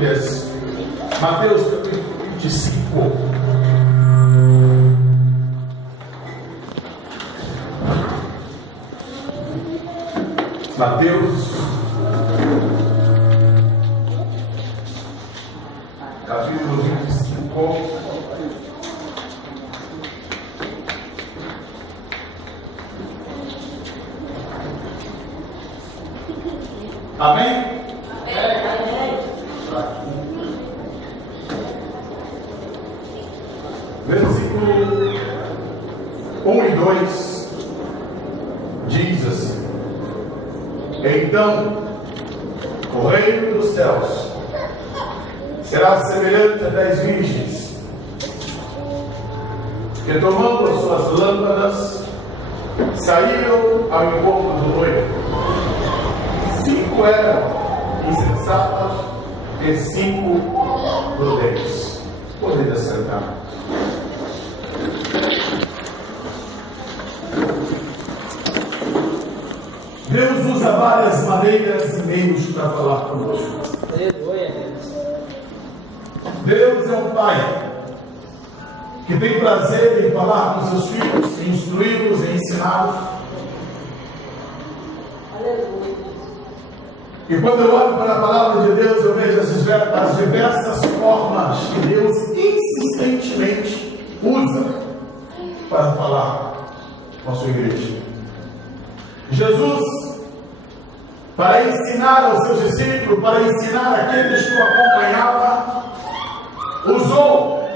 Bíblias, Mateus capítulo 25. Mateus capítulo 25. Amém? Versículo 1 e 2 diz assim: Então o reino dos céus será semelhante a 10 virgens que, tomando as suas lâmpadas, saíram ao encontro do noivo. 5 eram insensatas e 5 prudentes. Podem assentar. Deus usa várias maneiras e meios para falar conosco. Deus é um pai que tem prazer em falar com seus filhos, em instruí-los, em ensiná-los. E quando eu olho para a palavra de Deus, eu vejo as diversas formas que Deus insistentemente usa para falar com a sua igreja. Jesus, para ensinar aos seus discípulos, para ensinar aqueles que o acompanhavam, usou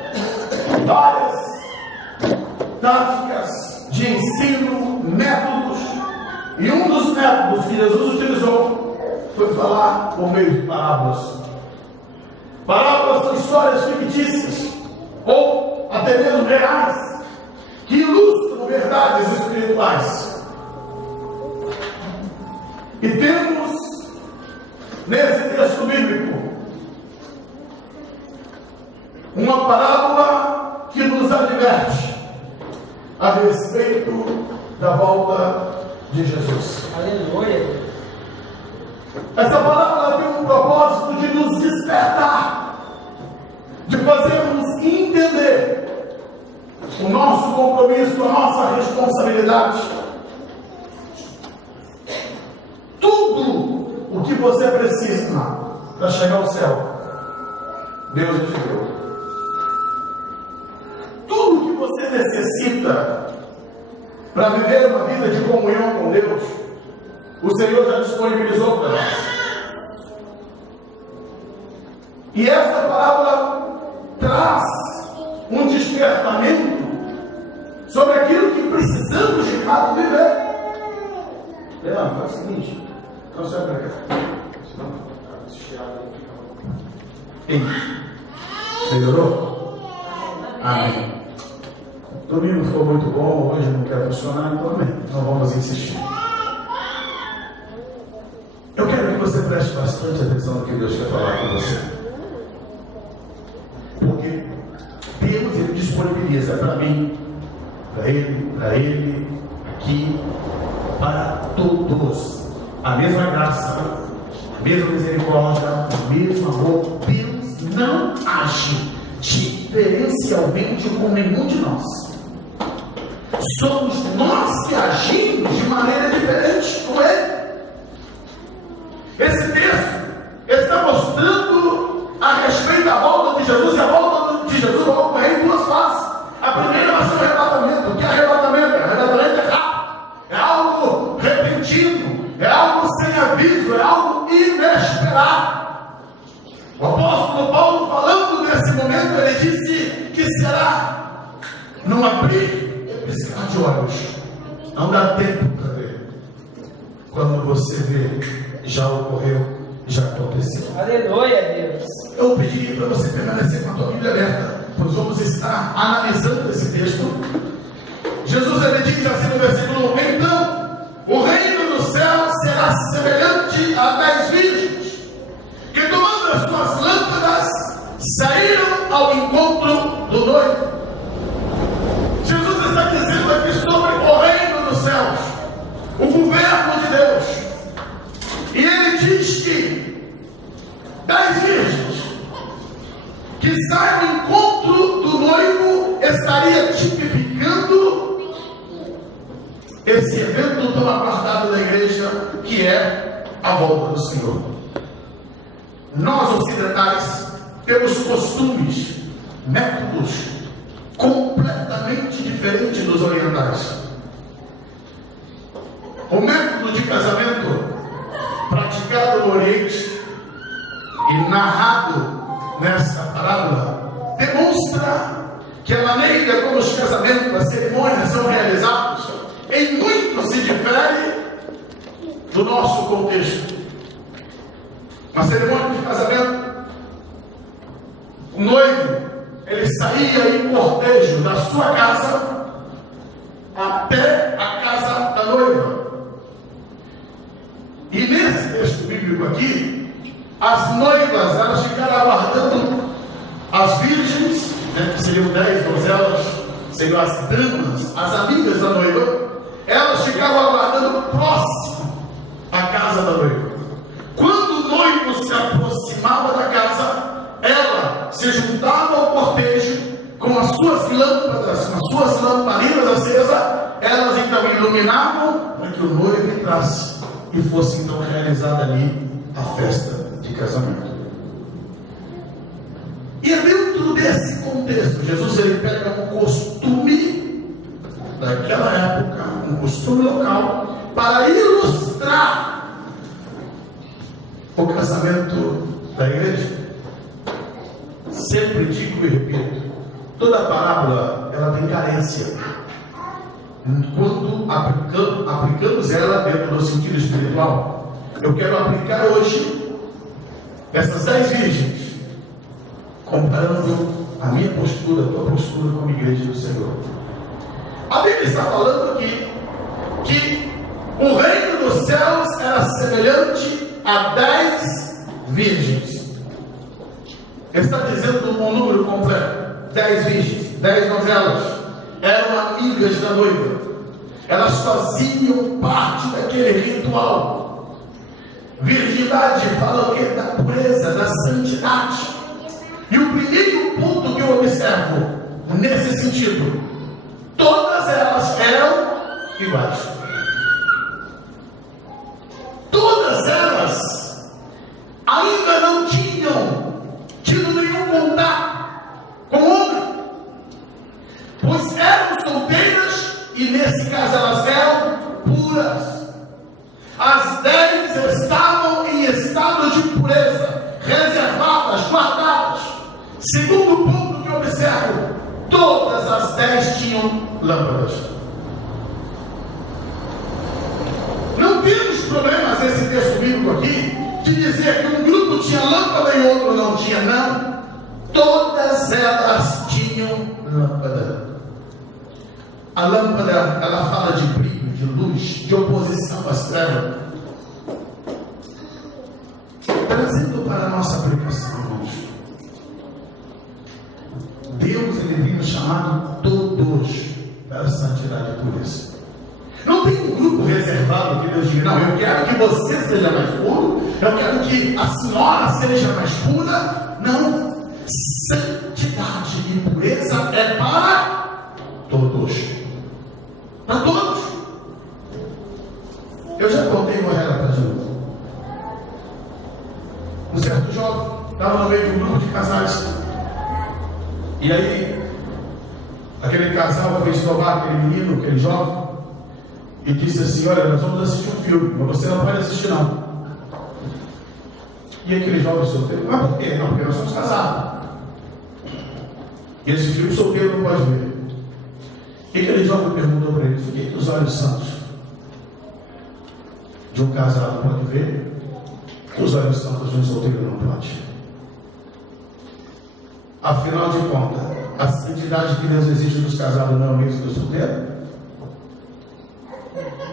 várias táticas de ensino, métodos, e um dos métodos que Jesus utilizou foi falar por meio de parábolas. Parábolas são histórias fictícias, ou até mesmo reais, que ilustram verdades espirituais. E temos nesse texto bíblico uma parábola que nos adverte a respeito da volta de Jesus. Aleluia! Essa parábola tem um propósito de nos despertar, de fazermos entender o nosso compromisso, a nossa responsabilidade. Tudo o que você precisa para chegar ao céu, Deus te deu. Tudo o que você necessita para viver uma vida de comunhão com Deus, o Senhor já disponibilizou para nós. E esta parábola traz um despertamento sobre aquilo que precisamos de fato viver. Leandro, faz o seguinte: não sai para cá. Senão, esse chiado aí fica. Melhorou? Amém. O domingo ficou muito bom, hoje não quer funcionar, então amém. Então vamos insistir. Eu quero que você preste bastante atenção no que Deus quer falar com você. Porque Deus, Ele disponibiliza para mim, para ele, aqui, para todos, a mesma graça, a mesma misericórdia, o mesmo amor. Deus não age diferencialmente com nenhum de nós. Somos nós que agimos de maneira diferente com Ele. Esse texto está mostrando a respeito da volta de Jesus, e a volta de Jesus vai ocorrer em duas fases. A primeira vai ser o arrebatamento. O que é arrebatamento? Arrebatamento é rápido, é algo repentino, é algo sem aviso, é algo inesperado. O apóstolo Paulo, falando nesse momento, ele disse que será num abrir e piscar de olhos. Não dá tempo para ver. Quando você vê, já ocorreu, já aconteceu. Aleluia, Deus. Eu pedi para você permanecer com a tua Bíblia aberta, pois vamos estar analisando esse texto. Jesus, ele diz assim no versículo 1: Então o reino do céu será semelhante a 10 virgens que, tomando as suas lâmpadas, saíram ao encontro do noivo. Jesus está dizendo aqui sobre o reino dos céus, o governo de Deus. E ele diz que 10 virgens que sai ao encontro do noivo estaria tipificando esse evento tão aguardado da igreja, que é a volta do Senhor. Nós ocidentais temos costumes, métodos completamente diferentes dos orientais. O método de casamento praticado no Oriente e narrado nessa parábola demonstra que a maneira como os casamentos, as cerimônias são realizados, em muito se difere do nosso contexto. Na cerimônia de casamento, o noivo, ele saía em cortejo da sua casa até a casa da noiva. E nesse texto bíblico aqui, as noivas, elas ficaram aguardando as virgens, né, que seriam 10 donzelas, seriam as damas, as amigas da noiva. Elas ficavam aguardando próximo à casa da noiva. Quando o noivo se aproximava da casa, ela se juntava ao cortejo com as suas lâmpadas, com as suas lamparinas acesas. Elas então iluminavam para que o noivo entrasse e fosse então realizada ali a festa de casamento. E é dentro desse contexto, Jesus ele pega um costume daquela época, um costume local, para ilustrar o casamento da igreja. Sempre digo e repito, toda parábola ela tem carência quando aplicamos ela dentro do sentido espiritual. Eu quero aplicar hoje essas 10 virgens, comparando a minha postura, a tua postura como igreja do Senhor. A Bíblia está falando aqui que o reino dos céus era semelhante a 10 virgens. Ele está dizendo um número completo: 10 virgens, 10 donzelas, eram amigas da noiva. Elas faziam parte daquele ritual. Virgindade fala o quê? Da pureza, da santidade. E o primeiro ponto que eu observo nesse sentido, todas elas eram iguais. Todas elas ainda não tinham tido nenhum contato com o homem, pois eram solteiras e nesse caso elas eram puras. As 10 estavam em estado de pureza, reservadas, guardadas. Segundo ponto que eu observo, todas as 10 tinham lâmpadas. Não temos problemas nesse texto bíblico aqui de dizer que um grupo tinha lâmpada e outro não tinha, não. Todas elas tinham lâmpada. A lâmpada, ela fala de brilho, de luz, de oposição às trevas. Trazendo para a nossa aplicação, irmãos, Deus, ele vem nos chamando todos para a santidade e pureza. Não tem um grupo reservado que Deus diga: não, eu quero que você seja mais puro, eu quero que a senhora seja mais pura. Não. Santidade e pureza é para todos. Para todos. Eu já contei uma regra para Jesus. Um certo jovem estava no meio de um grupo de casais. E aí, aquele casal foi esnobar aquele menino, aquele jovem, e disse assim: olha, nós vamos assistir um filme, mas você não pode assistir não. E aquele jovem solteiro: mas por quê? Não, porque nós somos casados. E esse filme solteiro não pode ver. E aquele jovem perguntou para eles: o que os olhos santos de um casado podem ver, que os olhos santos de um solteiro não podem? Afinal de contas, a santidade que Deus exige dos casados não é o mesmo do solteiro?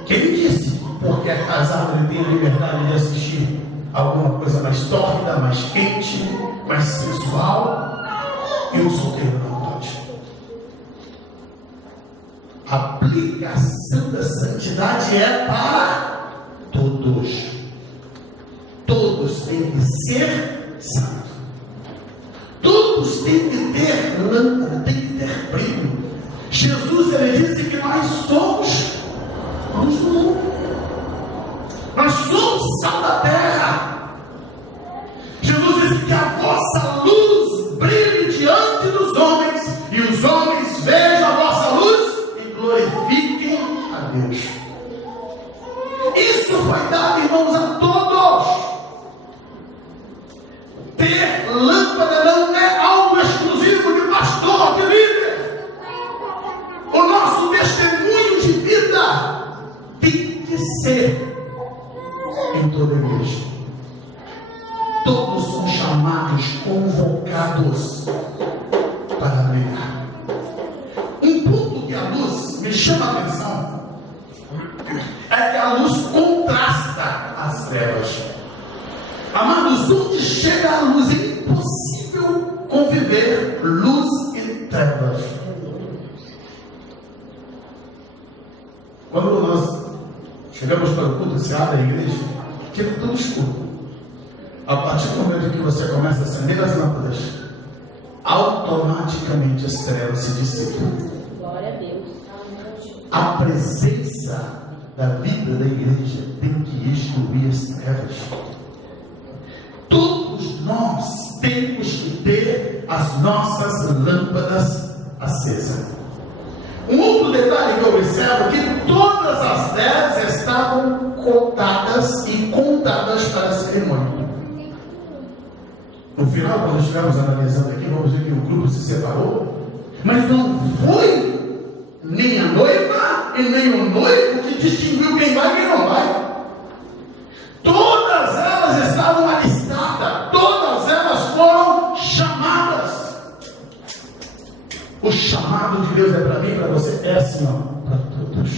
Quem disse? Porque é casado, ele tem a liberdade de assistir alguma coisa mais tórrida, mais quente, mais sensual, e o solteiro não pode. A aplicação da santidade é para todos. Todos têm que ser santos. Tudo todos têm que ter lâmpada, têm que ter brilho. Jesus, ele disse que nós somos luz do mundo. Nós somos sal da terra. Jesus disse que a vossa luz brilhe diante dos homens, e os homens vejam a vossa luz e glorifiquem a Deus. Isso foi dado, irmãos, a todos. Ter lâmpada não é algo exclusivo de pastor, de líder. O nosso testemunho de vida tem que ser em toda a igreja. Todos são chamados, convocados para brilhar. Um ponto que a luz me chama a atenção é que a luz contrasta as trevas. Amados, onde chega a luz é impossível conviver luz e trevas. Quando nós chegamos para o culto, se abre a igreja, fica tudo escuro. A partir do momento que você começa a acender as lâmpadas, automaticamente as trevas se dissipam. Glória a Deus. A presença da vida da igreja tem que excluir as trevas. Todos nós temos que ter as nossas lâmpadas acesas. Um outro detalhe que eu observo é que todas as 10 estavam cotadas e contadas para a cerimônia. No final, quando estivermos analisando aqui, vamos ver que o grupo se separou, mas não foi nem a noiva e nem o noivo que distinguiu quem vai e quem não vai. Todas elas estavam alistadas, todas elas foram chamadas. O chamado de Deus é para mim e para você, é assim, ó, para todos.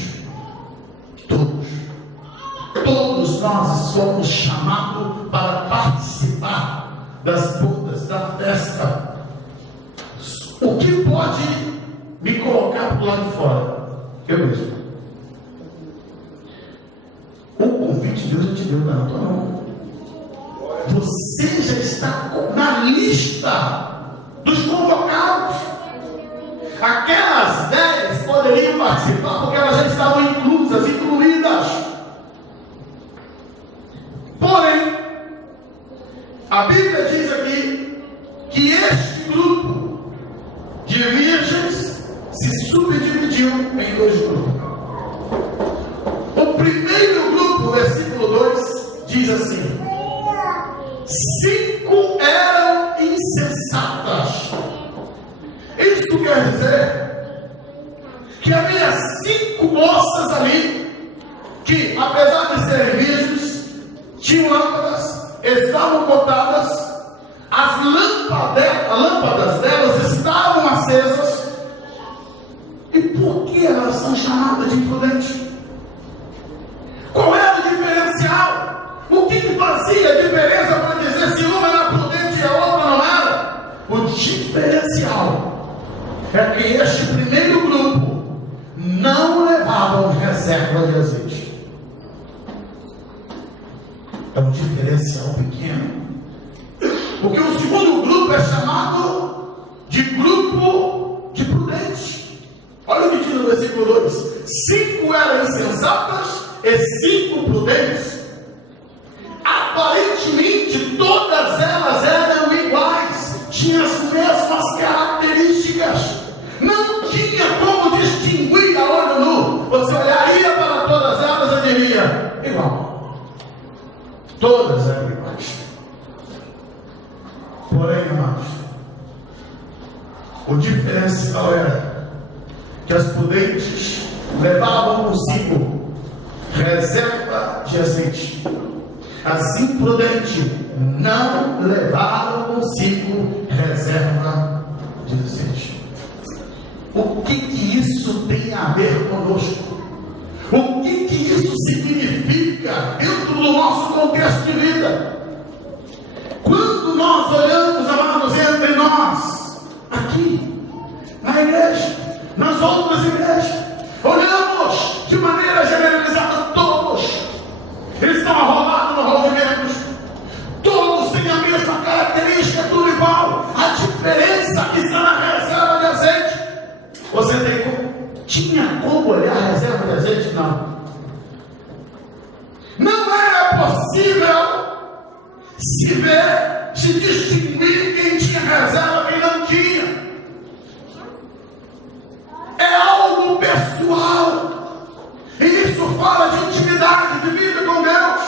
Todos. Todos nós somos chamados para participar das bodas, da festa. O que pode me colocar para o lado de fora? Eu mesmo. O convite de Deus já te deu, não. Você já está na lista dos convocados. Aquelas 10 poderiam participar porque elas já estavam incluídas. Porém, a Bíblia diz aqui que este grupo de virgens se subdividiu em 2 grupos. O primeiro grupo, versículo 2, diz assim: 5 eram insensatas. Isto quer dizer que havia 5 moças ali que, apesar de serem virgens, tinham lâmpadas, estavam cotadas, as lâmpadas delas estavam acesas. E por que elas são chamadas de imprudentes? Qual era o diferencial? O que fazia diferença para dizer se uma era prudente e a outra não era? O diferencial é que este primeiro grupo não levavam reserva de azeite. É um diferencial pequeno. Porque o segundo grupo é chamado de grupo de prudentes. Olha o que diz no versículo 2: 5 eram insensatas e 5 prudentes. Aparentemente todas elas eram iguais, tinham as mesmas características. Não tinha como distinguir a olho nu. Você olharia para todas elas e diria: igual. Todas eram iguais. Porém, amados, o diferencial era que as prudentes levavam consigo reserva de azeite. As imprudentes não levaram consigo reserva de azeite. O que isso tem a ver conosco? O que isso significa dentro do nosso contexto de vida? Quando nós olhamos, amados, entre nós, aqui, na igreja, nas outras igrejas, olhamos de maneira generalizada, todos estão arrolados no hall de membros, todos têm a mesma característica, tudo igual. A diferença distinguir quem tinha reserva e quem não tinha. É algo pessoal. E isso fala de intimidade, de vida com Deus.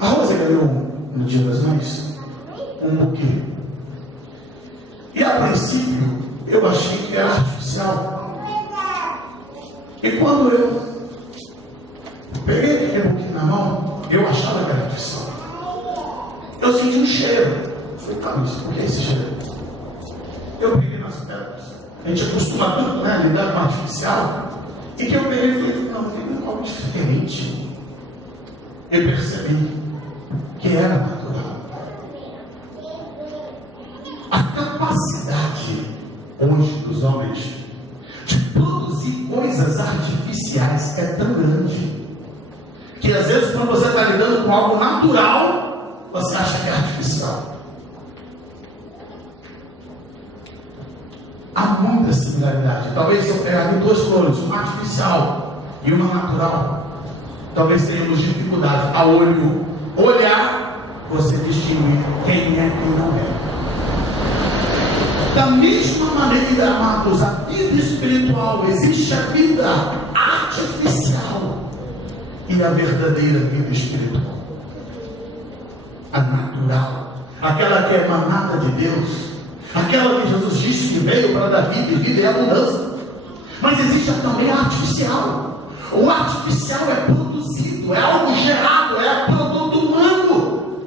A Rosa ganhou no Dia das Mães um buquê. E a princípio eu achei que era artificial. E quando eu peguei aquele buquê na mão, eu achava que era artificial. Eu senti um cheiro. Falei, tá, mas por que esse cheiro? Eu peguei nas pedras. A gente acostuma tudo, né? Lidar com artificial. E que eu peguei e falei, não, tem algo diferente. Eu percebi que era natural. A capacidade hoje dos homens de produzir coisas artificiais é tão grande que às vezes quando você está lidando com algo natural, você acha que é artificial. Há muita similaridade. Talvez se eu pegar duas flores, uma artificial e uma natural, talvez tenhamos dificuldade a olhar, você distinguir quem é e quem não é. Da mesma maneira, amados, a vida espiritual, existe a vida artificial e a verdadeira vida espiritual. A natural, aquela que é emanada de Deus, aquela que Jesus disse que veio para dar vida e vida e abundância. Mas existe também a artificial. O artificial é produzido, é algo gerado, é produto humano.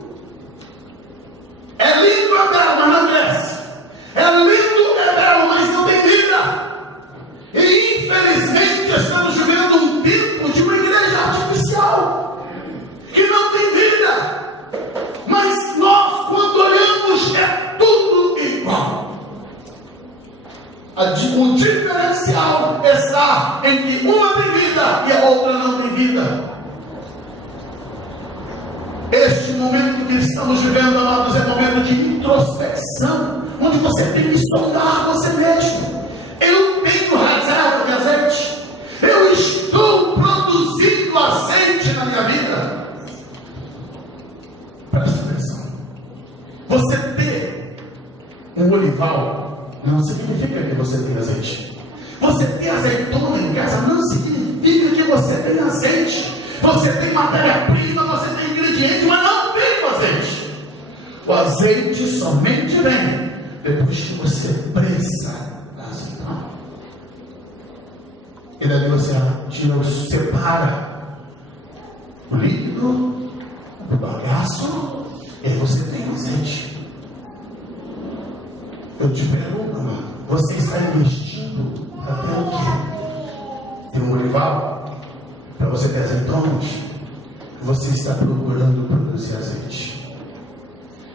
É lindo, é belo, mas não cresce. É lindo, é belo, mas não tem vida. E infelizmente estamos vivendo um tempo de uma igreja artificial que não tem vida. Mas nós, quando olhamos, é tudo igual. O diferencial está em que uma tem vida e a outra não tem vida. Este momento que estamos vivendo, amados, é momento de introspecção, onde você tem que sondar você mesmo. Eu tenho reserva de azeite. Eu estou produzindo azeite na minha vida. Presta atenção. Você ter um olival não significa que você tem azeite. Você ter azeitona em casa não significa que você tem azeite. Você tem matéria-prima, você tem ingrediente, mas não tem o azeite. O azeite somente vem depois que você pressa da azeitona. E daí você separa o líquido do bagaço e aí você tem o azeite. Eu te pergunto, você está investindo para ter o quê? Tem um olival? Para você ter azeitonas? Você está procurando produzir azeite.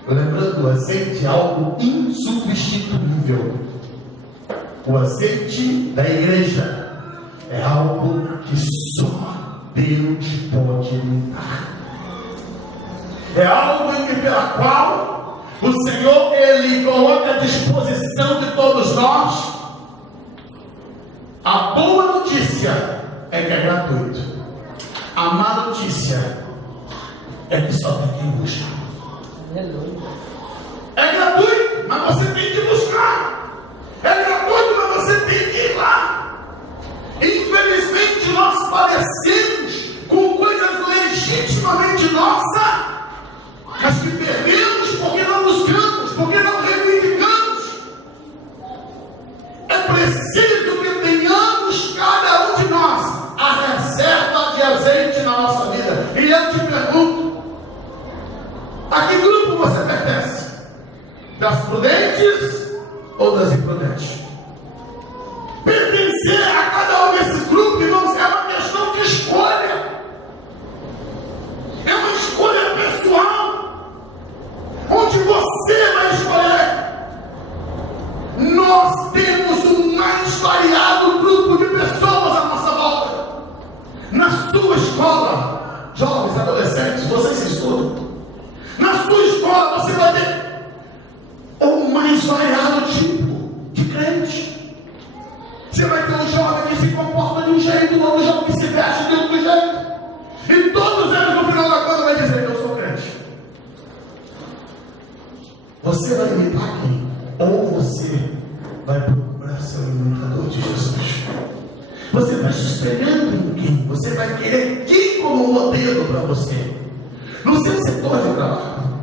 Lembrando, o azeite é algo insubstituível. O azeite da igreja é algo que só Deus pode me dar. É algo pela qual o Senhor, Ele coloca à disposição de todos nós. A boa notícia é que é gratuito. A má notícia é que só tem quem busca. É gratuito, mas você tem que buscar. É gratuito, mas você tem que ir lá. Infelizmente nós padecemos com coisas legitimamente nossas, mas que perdemos porque não buscamos, porque não reivindicamos. É preciso que tenhamos, cada um de nós, a reserva de azeite na nossa vida. E eu te pergunto, a que grupo você pertence? Das prudentes ou das imprudentes? Pertencer a cada um desses grupos, irmãos, é uma questão de escolha. É uma escolha pessoal, onde você vai escolher. Nós temos um mais variado grupo de pessoas à nossa volta. Na sua escola, jovens, adolescentes, vocês estudam. Na sua escola você vai ter o mais variado tipo de crente. Você vai ter um jovem que se comporta de um jeito, um outro jovem que se veste de outro jeito. E todos eles no final da conta vai dizer: eu sou crente. dedo para você. No seu setor de trabalho,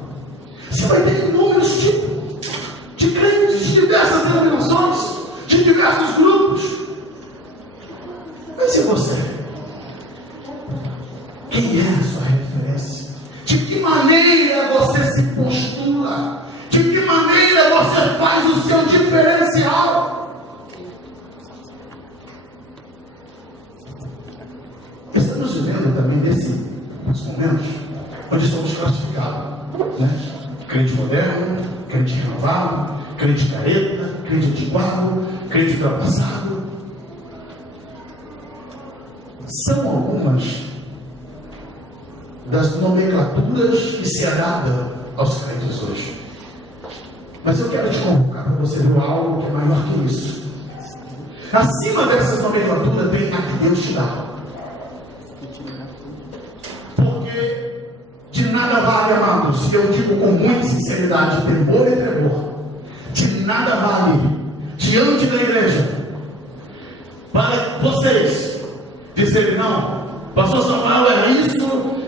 você vai ter inúmeros tipos de crentes, de diversas denominações, de diversos grupos. Mas e você? Quem é a sua referência? De que maneira você se postura? De que maneira você faz o seu diferencial? Estamos vivendo também nesses momentos onde somos classificados, né? Crente moderno, crente renovado, crente careta, crente antiquado, crente ultrapassado. São algumas das nomenclaturas que se agradam aos crentes hoje. Mas eu quero te convocar para você ver algo que é maior que isso. Acima dessas nomenclaturas tem a que Deus te dá. Porque de nada vale, amados, eu digo com muita sinceridade, temor e tremor, de nada vale diante da igreja para vocês dizerem: não, pastor Samuel é isso,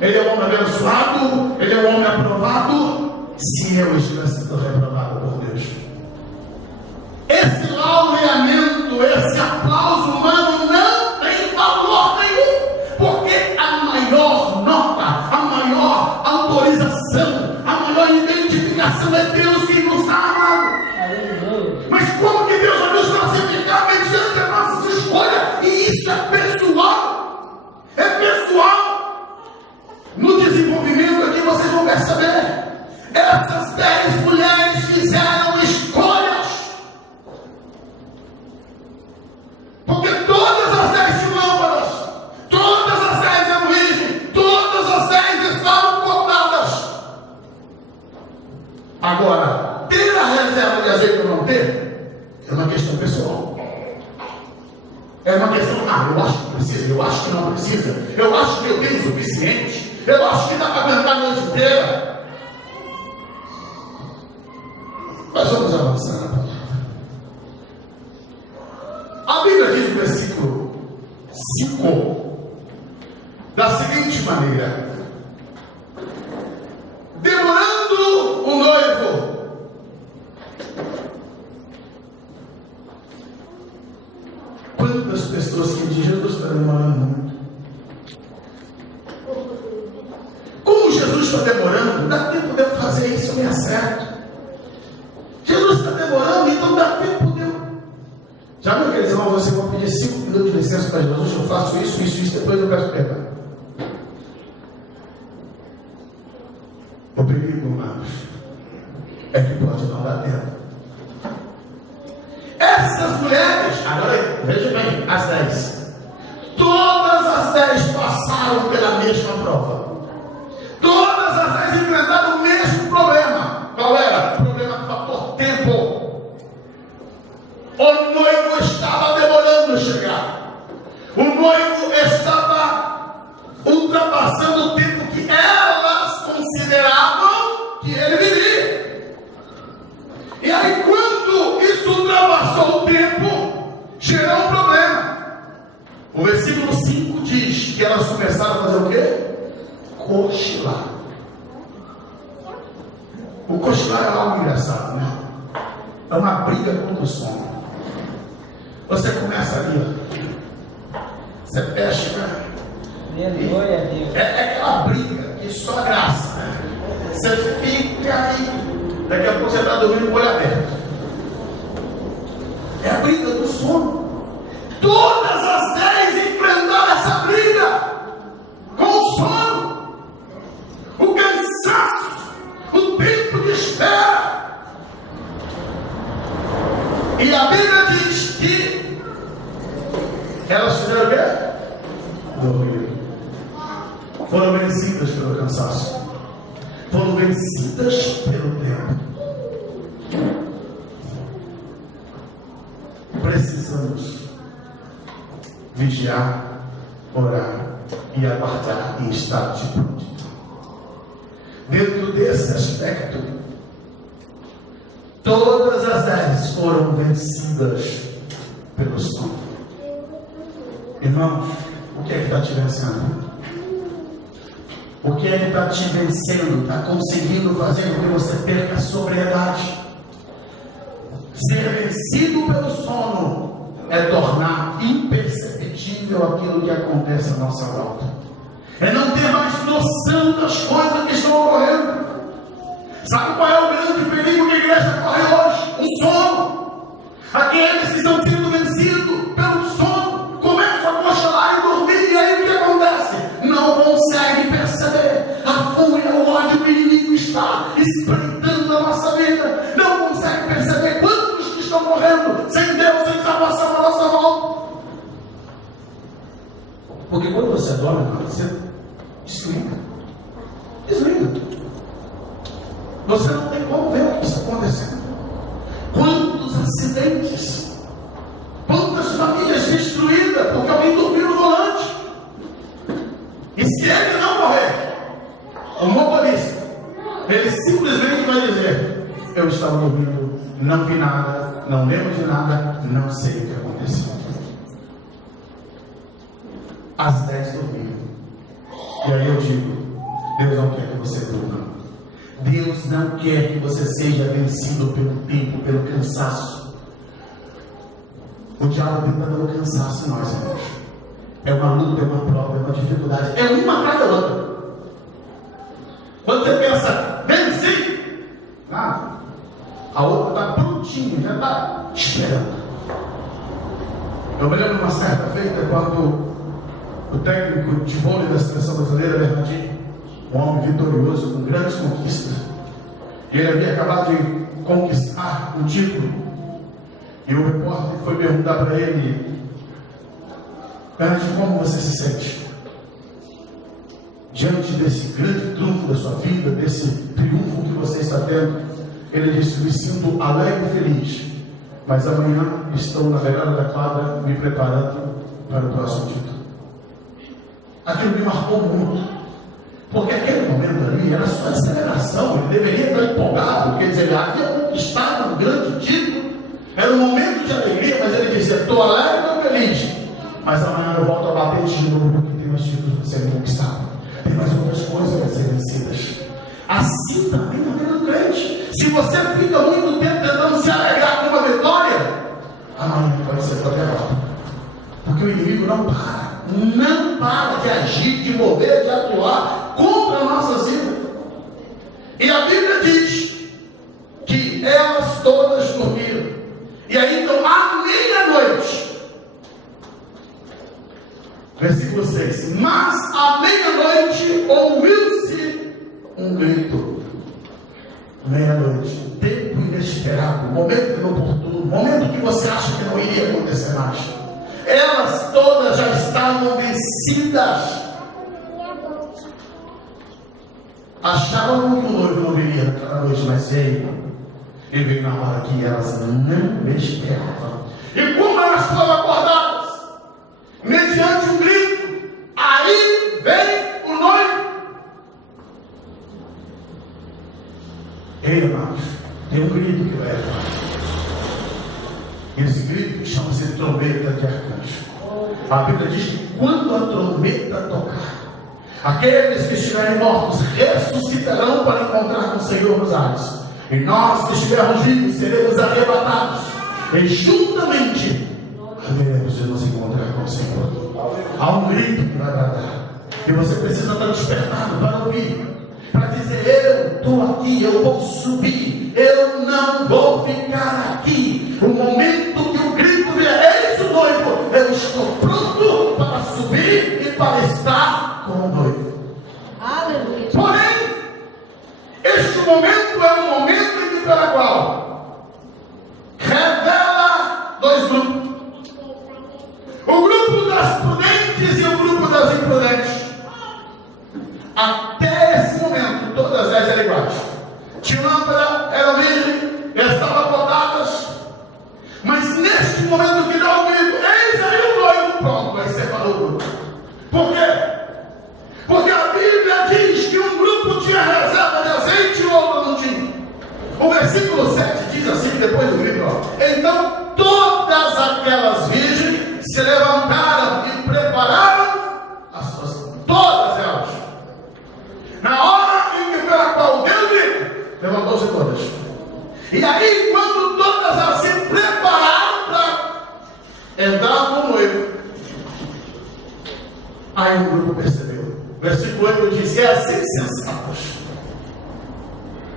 ele é um homem abençoado, ele é um homem aprovado, se eu estiver sendo reprovado por Deus. Esse laureamento, esse aplauso humano não tem valor nenhum, porque a maior nota, a maior autorização, a maior identificação é Deus que nos dá, amado. Mas como que Deus vai nos classificar mediante as nossas escolhas? E isso é pessoal. É pessoal. No desenvolvimento aqui vocês vão perceber. Essas 10 mulheres fizeram escolhas. Porque todas as 10 tinham lâmpadas, todas as 10 eram virgens, todas as 10 estavam cotadas. Agora, ter a reserva de azeite ou não ter é uma questão pessoal. É uma questão, eu acho que precisa, eu acho que não precisa, eu acho que eu tenho o suficiente, eu acho que dá para aguentar a noite inteira. Mas vamos avançar na palavra. A Bíblia diz no versículo 5 da seguinte maneira: demorando o noivo, quantas pessoas que dizem: Jesus está demorando muito. Como Jesus está demorando, dá tempo de eu fazer isso, eu me acerto. Jesus está demorando, então dá tempo de eu. Já viu aqueles irmãos, você vai pedir 5 minutos de licença para Jesus, eu faço isso, depois eu peço perdão. O perigo, irmãos, é que pode não dar tempo. Essas mulheres, agora veja bem, as 10, todas as 10 passaram pela mesma prova. Todas as 10 enfrentaram o mesmo problema. Qual era? O problema do fator tempo. O noivo estava demorando a chegar. O noivo estava ultrapassando o tempo que elas consideravam que ele viria. E aí, quando isso ultrapassou o tempo, gerou um problema. O versículo 5 diz que elas começaram a fazer o quê? Cochilar. O cochilar é algo engraçado, né? É uma briga contra o sono. Você começa ali, ó. Você pesca. É aquela briga que só graça, né? Você fica aí, daqui a pouco você está dormindo com o olho aberto. É a briga do sono. Todas as 10 enfrentaram essa briga com o sono, o cansaço, o tempo de espera. E a Bíblia diz que elas fizeram o quê? Dormiram. Foram vencidas pelo cansaço. Foram vencidas pelo tempo. Precisamos vigiar, orar e aguardar em estado de prontidão. Dentro desse aspecto, todas as 10 foram vencidas pelo sono. Irmãos, o que é que está te vencendo? O que é que está te vencendo? Está conseguindo fazer com que você perca a sobriedade? Ser vencido pelo sono é tornar imperceptível aquilo que acontece à nossa volta. É não ter mais noção das coisas que estão ocorrendo. Sabe qual é o grande perigo que a igreja corre hoje? O sono. Aqueles que estão sendo vencidos pelo sono começam a cochilar e dormir, e aí o que acontece? Não consegue perceber a fúria, o ódio que o inimigo está espreitando a nossa vida. Não consegue perceber quantos que estão morrendo sem Deus, sem salvação à nossa volta. Porque quando você dorme, você desliga. Você não tem como ver o que está acontecendo. Quantos acidentes, quantas famílias destruídas porque alguém dormiu no volante. E se ele não morrer, o motorista, ele simplesmente vai dizer: eu estava dormindo, não vi nada, não lembro de nada, não sei o que aconteceu. Às 10 dormiu. E aí eu digo: Deus não quer que você durma. Deus não quer que você seja vencido pelo tempo, pelo cansaço. O diabo tenta dar o cansaço em nós, irmãos. É uma luta, é uma prova, é uma dificuldade. É uma cada outra. Quando você pensa, venci, a outra está prontinha, já está esperando. Eu me lembro de uma certa feita, quando o técnico de vôlei da seleção brasileira, Bernardinho, um homem vitorioso, com grandes conquistas, ele havia acabado de conquistar um título, e o repórter foi perguntar para ele: Bernardinho, como você se sente diante desse grande triunfo da sua vida, desse triunfo que você está tendo? Ele disse: me sinto alegre e feliz, mas amanhã estou na beirada da quadra me preparando para o próximo título. Aquilo me marcou muito, porque aquele momento ali era só de celebração. Ele deveria estar empolgado, porque ele havia conquistado um grande título, era um momento de alegria, mas ele dizia: estou alegre, estou feliz, mas amanhã eu volto a bater de novo, porque tem mais títulos para serem conquistados, tem mais outras coisas para serem vencidas. Assim também na vida do crente. Se você fica muito tempo tentando se alegrar com uma vitória, amanhã pode ser tua derrota, porque o inimigo não para de agir, de mover, de atuar contra nossas vidas. E a Bíblia diz que elas todas dormiram. E aí então, à meia-noite, versículo 6: mas à meia-noite ouviu-se um grito. Meia-noite, tempo inesperado, momento inoportuno, momento que você acha que não iria acontecer mais. Elas todas já estavam vencidas. Achavam que o noivo não viria naquela noite, mas veio. Ele veio na hora que elas não esperavam. E como elas foram acordadas? Mediante um grito. Aí vem o noivo. Ei, irmãos, tem um grito que leva. Esse grito chama-se trombeta de arcanjo. A Bíblia diz que quando a trombeta tocar, aqueles que estiverem mortos ressuscitarão para encontrar com o Senhor nos ares. E nós que estivermos vivos seremos arrebatados. E juntamente haveremos de nos encontrar com o Senhor. Há um grito que vai dar. E você precisa estar despertado para ouvir. Para dizer: eu estou aqui, eu vou subir. Eu não vou ficar aqui. O momento que o grito vier, eis o noivo. Eu estou pronto para subir e para estar com o noivo. Aleluia. Porém, este momento é um momento em que, pela qual revela dois grupos: o grupo das prudentes e o grupo das imprudentes. Até esse momento, todas elas eram iguais. Tinha lâmpada, eram virgem, estavam botadas. Mas neste momento que deu o grito, eis aí o noivo, pronto, aí separou o grupo. Por quê? Porque a Bíblia diz que um grupo tinha reserva de azeite e o outro não tinha. O versículo 7 diz assim, depois do grito: então todas aquelas virgens se levantaram e prepararam as suas, todas elas. Levantou-se todas. E aí, quando todas elas se prepararam para entrar com o noivo, aí o grupo percebeu. Versículo 8 diz: é assim, sensatos,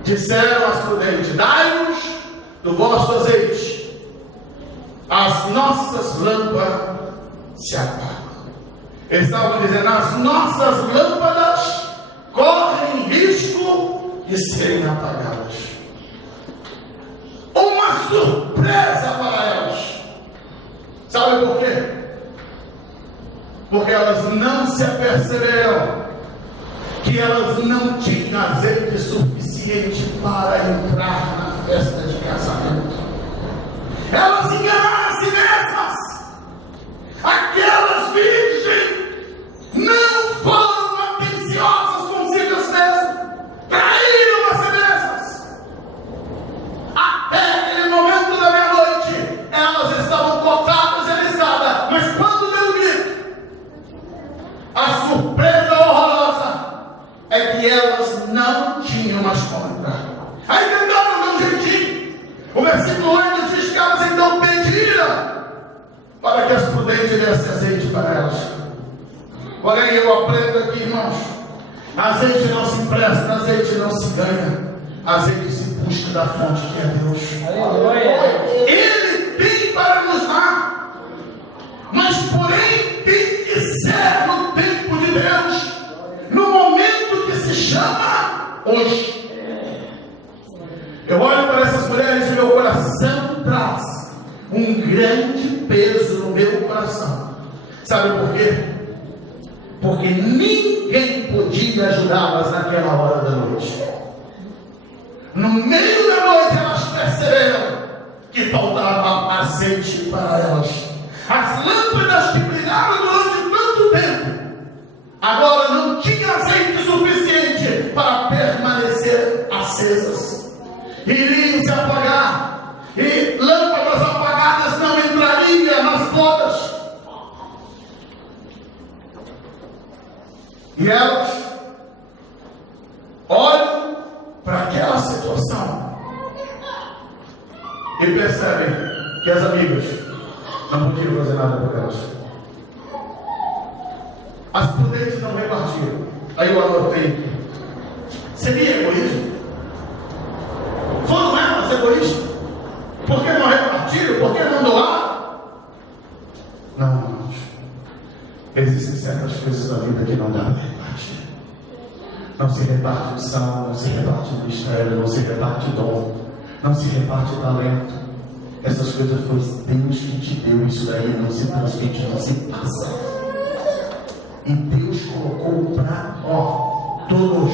disseram as prudentes: dai-nos do vosso azeite, as nossas lâmpadas se apagam. Eles estavam dizendo: as nossas lâmpadas correm risco de serem apagadas. Uma surpresa para elas. Sabe por quê? Porque elas não se aperceberam que elas não tinham azeite suficiente para entrar na festa de casamento. Elas enganaram a si mesmas. Aquelas virgens não foram atenciosas consigo mesmas, traíram a si mesmas. Até aquele momento da meia-noite, elas estavam cotadas e alisadas, mas quando deu o grito, a surpresa horrorosa é que elas não tinham mais como entrar. Aí tentaram dar um jeitinho. O versículo 8 diz que elas então pediram para que as prudentes dessem azeite para elas. Porém, eu aprendo aqui, irmãos: azeite não se empresta, azeite não se ganha, azeite se busca da fonte que é Deus. Aleluia. Ele tem para nos dar, mas porém tem que ser no tempo de Deus, no momento que se chama hoje. Eu olho para essas mulheres e meu coração traz um grande peso no meu coração. Sabe por quê? Porque ninguém podia ajudá-las naquela hora da noite. No meio da noite elas perceberam que faltava azeite para elas. As lâmpadas que brilharam durante tanto tempo, agora não tinha azeite suficiente para permanecer acesas. Iriam se apagar, e lâmpadas apagadas não entrariam nas bodas. E elas olham para aquela situação e percebem que as amigas não podiam fazer nada por elas. As prudentes não repartiram. Aí eu anotei: seria egoísmo? Foram elas egoístas? Por que não repartiram? Por que não doaram? Não, irmãos. Existem certas coisas na vida que não dá para repartir. Não se reparte unção, não se reparte ministério, não se reparte dom, não se reparte talento. Essas coisas foi Deus que te deu. Isso daí não se transmite, não se passa. E Deus colocou para todos.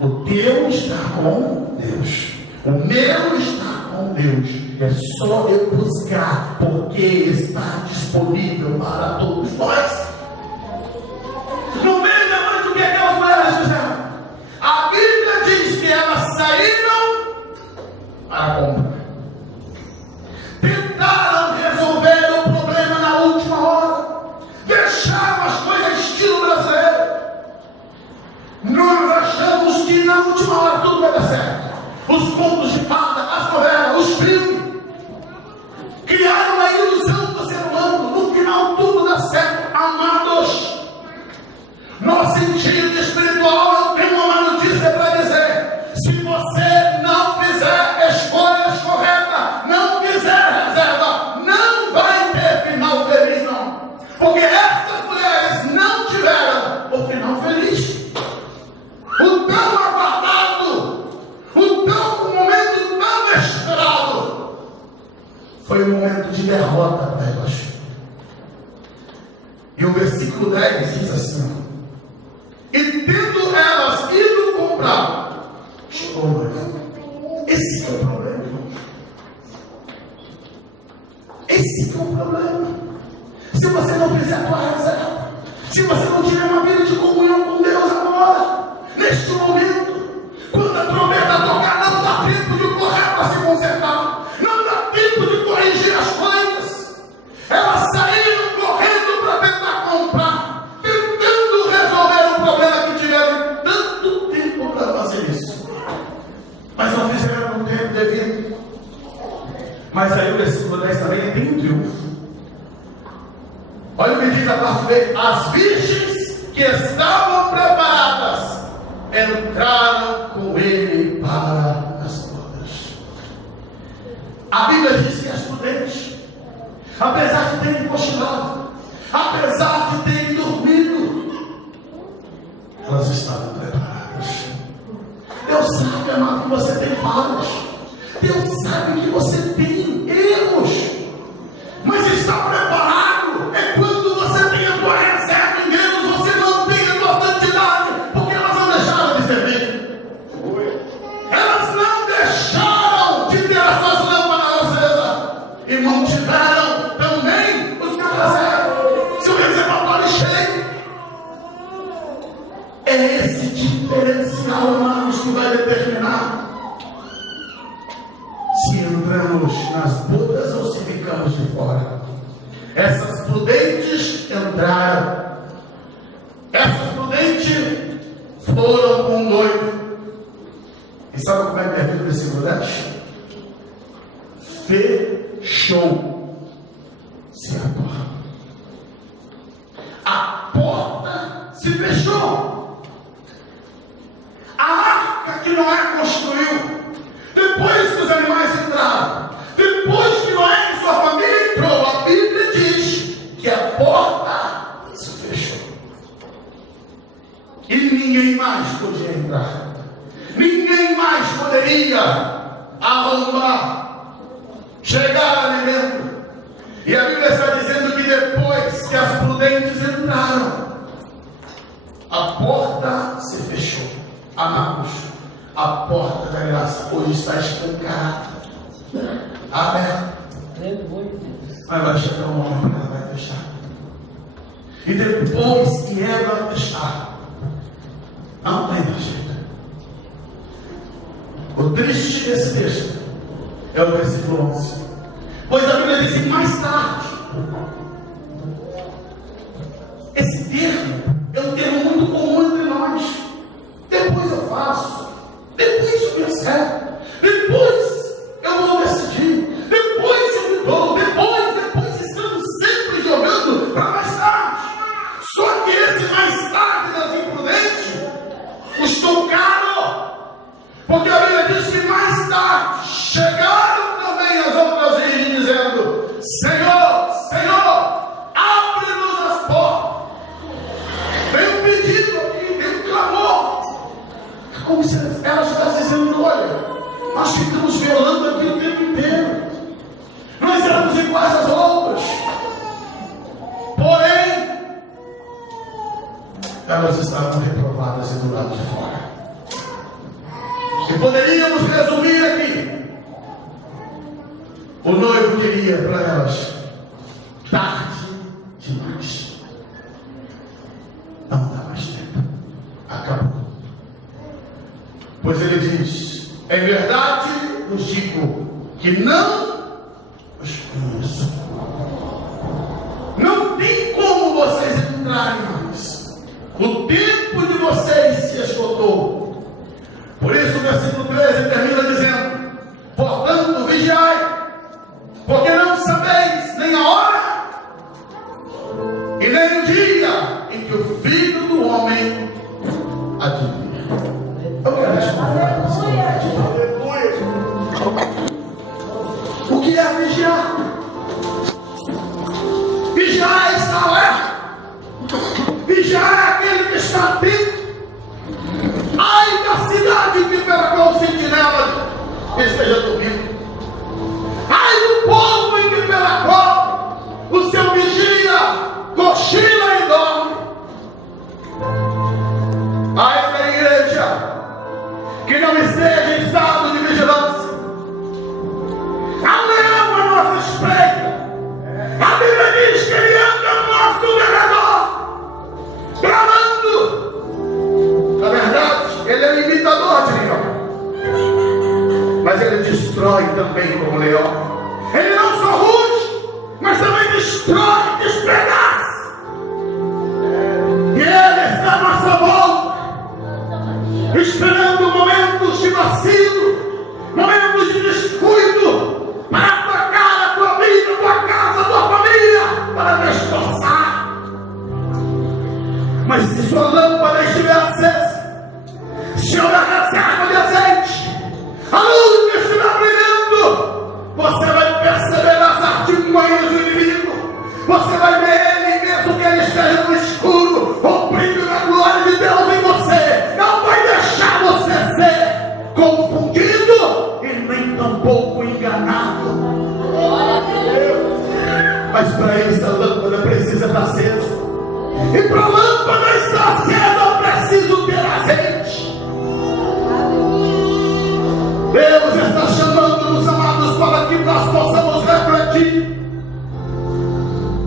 O teu está com Deus, o meu está com Deus. É só eu buscar, porque está disponível para todos nós. No meio da noite, o que aquelas mulheres fizeram? A Bíblia diz que elas saíram para comprar. Tentaram resolver o problema na última hora. Deixaram as coisas estilo brasileiro. Nós achamos que na última hora tudo vai dar certo. Os contos de fada, as novelas, os filmes criaram uma ilusão do ser humano. No final tudo dá certo, amados. No sentido espiritual, eu tenho uma notícia para dizer: se você não fizer escolhas corretas, não fizer reserva, não vai ter final feliz, não. Porque essas mulheres não tiveram o final feliz. O tão aguardado, o momento tão esperado, foi um momento de derrota para elas. E o versículo 10 diz assim: e tendo elas ido comprar, chegou o noivo. Esse é o problema, irmão. Esse é o problema. Se você não fizer a tua reserva, se você não tiver uma vida de comunhão com Deus agora, neste momento, quando a trombeta tocar, não dá tempo de correr para se consertar, não dá tempo de corrigir as coisas. Elas saíram correndo para tentar comprar, tentando resolver o problema que tiveram tanto tempo para fazer isso. devido. Mas aí o versículo 10 também tem um triunfo. Olha o que diz a parte dele: as virgens que estavam preparadas entraram com ele para as bodas. A Bíblia diz que as prudentes, apesar de terem cochilado, apesar de terem dormido, elas estavam preparadas. Deus sabe, amado, que você tem falhas. Deus sabe que você tem erros. Mas está preparado é quando você tem a tua reserva em Deus, você mantém a tua santidade, porque elas não deixaram de servir. Elas não deixaram de ter as suas lâmpadas acesas e mantiveram também os seus reservas, seu reservatório cheio. É esse diferencial, amados, que vai determinar se entramos nas bodas ou se ficamos de fora. Essas prudentes entraram. Essas prudentes foram com o noivo. E sabe como é que termina o versículo 10? Fechou-se a porta. A porta se fechou. A arca que Noé construiu, depois que os animais entraram, depois que Noé e sua família entrou, a Bíblia diz que a porta se fechou. E ninguém mais podia entrar. Ninguém mais poderia arrombar, chegar ali dentro. E a Bíblia está dizendo que depois que as prudentes entraram, a porta se fechou. Amados, a porta da graça hoje está escancarada, aberta. Mas vai chegar um momento que ela vai fechar. E depois que ela fechar, não tem mais jeito. O triste desse texto é o versículo 11. Pois a Bíblia diz que mais tarde, esse termo é um termo muito comum entre nós. Depois eu faço, depois eu percebo, depois eu vou decidir, depois eu me dou, depois estamos sempre jogando para mais tarde. Só que esse mais tarde das imprudentes custou caro, porque a Bíblia diz que mais tarde chegaram também as outras virgens dizendo: Senhor, Senhor, abre-nos as portas. Tem um pedido aqui, tem um clamor. Como se ela estivesse dizendo: olha, nós ficamos violando aqui o tempo inteiro, nós éramos iguais às outras, porém elas estavam reprovadas e do lado de fora. E poderíamos resumir aqui: o noivo diria para elas: tarde demais, não dá mais tempo, acabou. Pois ele diz: em verdade vos digo que não os conheço. Não tem como vocês entrarem mais. O tempo de vocês se esgotou. Por isso o versículo 13 termina dizendo: portanto, vigiai, porque não sabeis nem a hora e nem o dia em que o Filho do Homem há de vir. Eu quero te convidar para você o que é vigiar? Vigiar é estar alerta. Vigiar é aquele que está atento. Ai da cidade que pela qual o sentinela esteja dormindo. Ai do povo em que pela qual o seu vigia cochila e dorme. Ai da igreja que não esteja em estado de vigilância. A leão a nossa espreita. A Bíblia diz que ele anda ao nosso derredor, bramando. Na verdade, ele é um imitador de leão, mas ele destrói também como leão. Ele não só ruge, mas também destrói, despedaça. E ele está à nossa volta, esperando momentos de vacilo, momentos de Mas se sua lâmpada estiver acesa, se houver reserva de azeite, a luz estiver brilhando, você vai perceber as artimanhas do inimigo. Você vai ver ele, mesmo que ele esteja no escuro, rompindo na glória de Deus em você. Não vai deixar você ser confundido e nem tampouco enganado. Mas para isso a lâmpada precisa estar acesa. E para a lâmpada estar acesa eu preciso ter azeite. Deus está chamando-nos, amados, para que nós possamos refletir.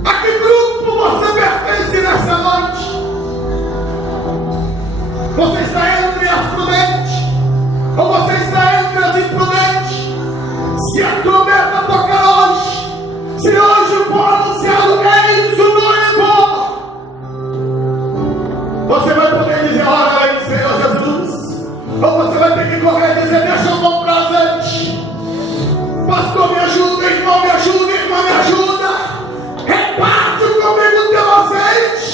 A que grupo você pertence nessa noite? Você está entre as prudentes? Ou você está entre as imprudentes? Se a trombeta tocar hoje, se hoje for anunciado eis o noivo, você vai poder dizer: ora aí, Senhor Jesus. Ou você vai ter que correr e dizer: deixa eu comprar azeite. Pastor, me ajuda, irmão, me ajuda, irmã, me ajuda. Reparte comigo o teu azeite.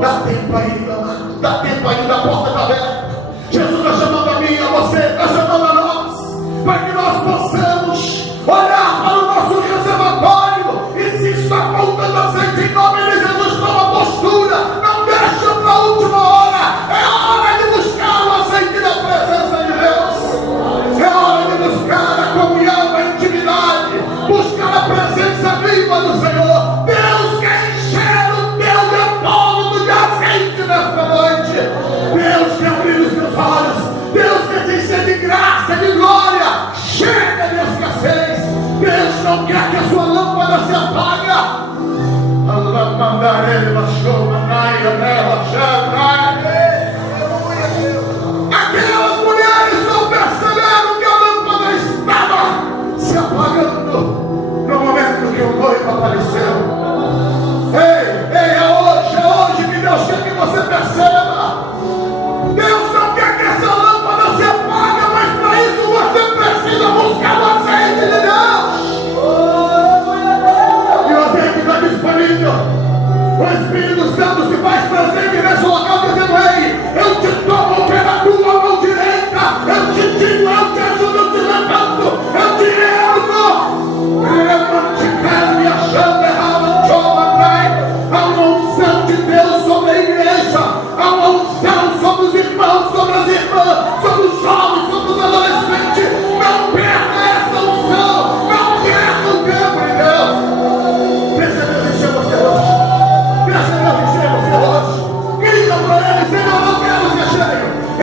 Dá tempo ainda, amado. Dá tempo ainda, a porta está aberta. Jesus está chamando a mim, a você, está chamando a nós, para que nós possamos olhar para o nosso reservatório. E se está faltando azeite, em nome de Jesus, toma postura. Não deixa para a última hora. É hora de buscar o azeite da presença de Deus. É hora de buscar a comunhão, a intimidade, buscar a presença viva do Senhor. Deus quer encher o teu depósito de azeite nesta noite. Deus quer abrir os teus olhos. Deus quer te encher de graça, de glória. Chega de escassez. Deus não quer que a sua lâmpada se apague. Aquelas mulheres não perceberam que a lâmpada estava se apagando no momento que o noivo apareceu. Ei, é hoje que Deus quer que você perceba. Deus não quer que essa lâmpada se apague, mas para isso você precisa buscar o azeite de Deus. E o azeite está disponível. O Espírito Santo se faz presente nesse local.